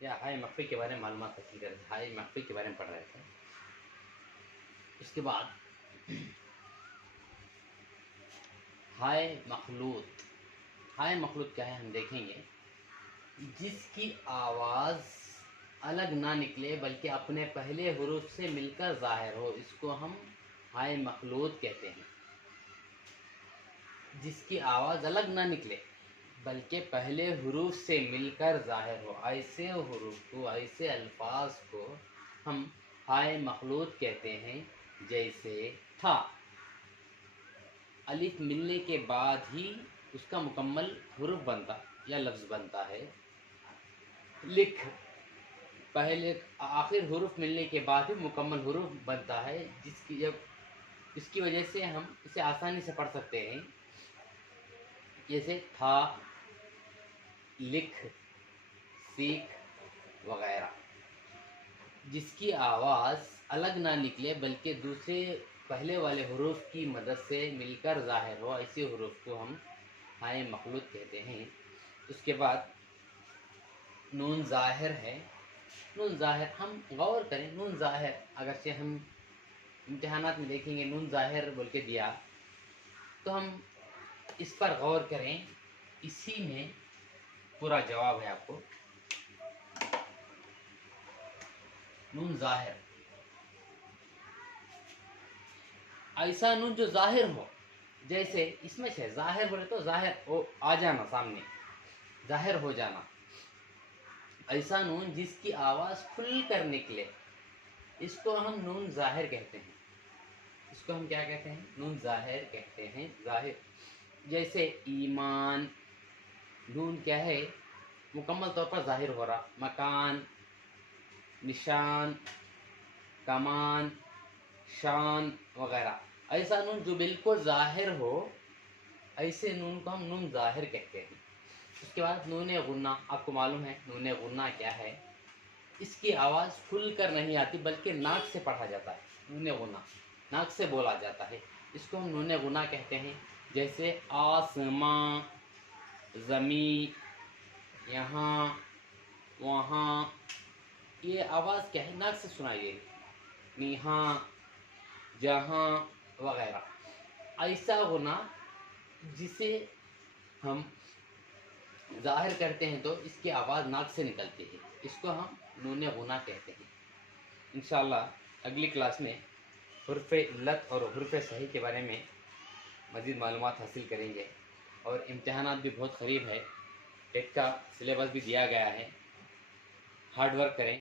या हाय मख्फी के बारे में मालूमात हासिल कर रहे थे, हाय मख्फी के बारे में पढ़ रहे थे। इसके बाद हाय मखलूत। हाय मखलूत क्या है हम देखेंगे। जिसकी आवाज़ अलग ना निकले बल्कि अपने पहले हुरूफ से मिलकर ज़ाहिर हो, इसको हम हाय मखलूत कहते हैं। जिसकी आवाज़ अलग ना निकले बल्कि पहले हुरूफ से मिलकर ज़ाहिर हो, ऐसे हुरूफ को, ऐसे अल्फाज को हम हाय मखलूत कहते हैं। जैसे था, अलिफ मिलने के बाद ही उसका मुकम्मल हुरूफ बनता या लफ्ज़ बनता है। लिख, पहले आखिर हुरूफ मिलने के बाद ही मुकम्मल हुरूफ बनता है, जिसकी जब इसकी वजह से हम इसे आसानी से पढ़ सकते हैं। जैसे था, लिख, सीख वगैरह। जिसकी आवाज़ अलग ना निकले बल्कि दूसरे पहले वाले हुरूफ की मदद से मिलकर ज़ाहिर हो, ऐसे हुरूफ को हम हाय मखलूत कहते हैं। उसके बाद नून ज़ाहिर है। नून ज़ाहिर हम गौर करें, नून ज़ाहिर अगरचे हम इम्तिहानात में देखेंगे नून ज़ाहिर बोल के दिया, तो हम इस पर गौर करें, इसी में पूरा जवाब है आपको। नून ज़ाहिर, ऐसा नून जो ज़ाहिर हो, जैसे इसमें से ज़ाहिर बोले तो ज़ाहिर हो, आ जाना सामने, ज़ाहिर हो जाना। ऐसा नून जिसकी आवाज़ खुल कर निकले, इसको हम नून ज़ाहिर कहते हैं। इसको हम क्या कहते हैं? नून ज़ाहिर कहते हैं। ज़ाहिर जैसे ईमान, नून क्या है? मुकम्मल तौर पर ज़ाहिर हो रहा। मकान, निशान, कमान, शान वगैरह। ऐसा नून जो बिल्कुल ज़ाहिर हो, ऐसे नून को हम नून ज़ाहिर कहते हैं। उसके बाद नून गुन्ना, आपको मालूम है नून गुन्ना क्या है? इसकी आवाज़ खुल कर नहीं आती बल्कि नाक से पढ़ा जाता है। नून गुन्ना नाक से बोला जाता है, इसको हम नून गुन्ना कहते हैं। जैसे आसमां, ज़मी, यहाँ, वहाँ, ये आवाज़ क्या है? नाक से सुनाई देगी। यहाँ, जहाँ वगैरह। ऐसा गुना जिसे हम ज़ाहिर करते हैं तो इसकी आवाज़ नाक से निकलती है, इसको हम नून गुना कहते हैं। इंशाअल्लाह अगली क्लास में हुर्फ़ इल्लत और हुर्फ़ सही के बारे में मज़ीद मालूमात हासिल करेंगे। और इम्तिहानात भी बहुत करीब है, टेट का सिलेबस भी दिया गया है। हार्ड वर्क करें।